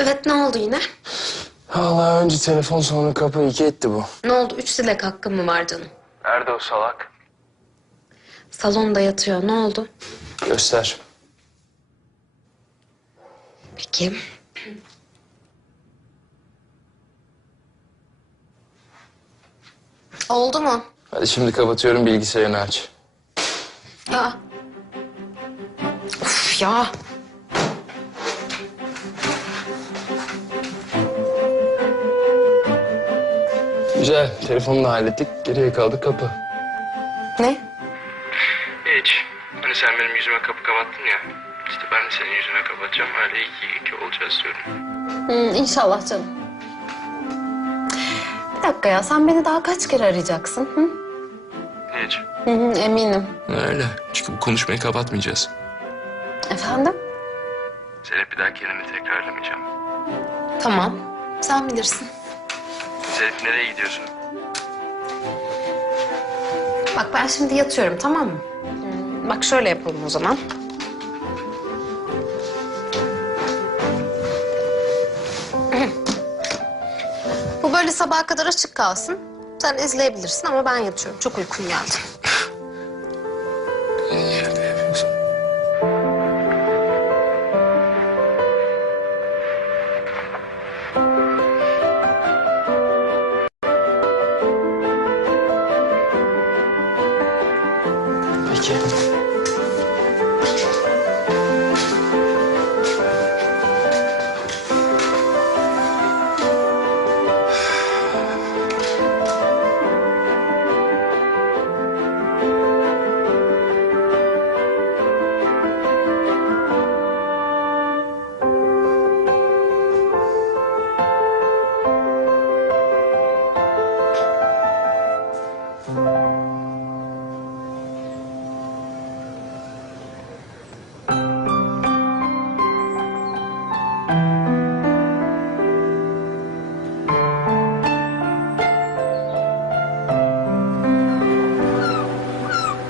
Evet ne oldu yine? Allah önce telefon sonra kapı iki etti bu. Ne oldu? Üç dilek hakkın mı var canım? Nerede o salak? Salonda yatıyor. Ne oldu? Göster. Peki. Oldu mu? Hadi şimdi kapatıyorum bilgisayarını aç. Ya. Uf ya. Güzel. Telefonu da hallettik. Geriye kaldı kapı. Ne? Hiç. Hani sen benim yüzüme kapı kapattın ya. İşte ben de senin yüzüne kapatacağım. Öyle iki iki olacağız diyorum. Hmm, inşallah canım. Bir dakika ya sen beni daha kaç kere arayacaksın? Hı? Hiç. Hı hı, eminim. Öyle. Çünkü bu konuşmayı kapatmayacağız. Efendim? Zeynep bir daha kelime tekrarlamayacağım. Tamam. Sen bilirsin. Zeynep nereye gidiyorsun? Bak ben şimdi yatıyorum tamam mı? Hmm, Bak şöyle yapalım o zaman. Bu böyle sabaha kadar açık kalsın. Sen izleyebilirsin ama ben yatıyorum. Çok uykum geldi. 老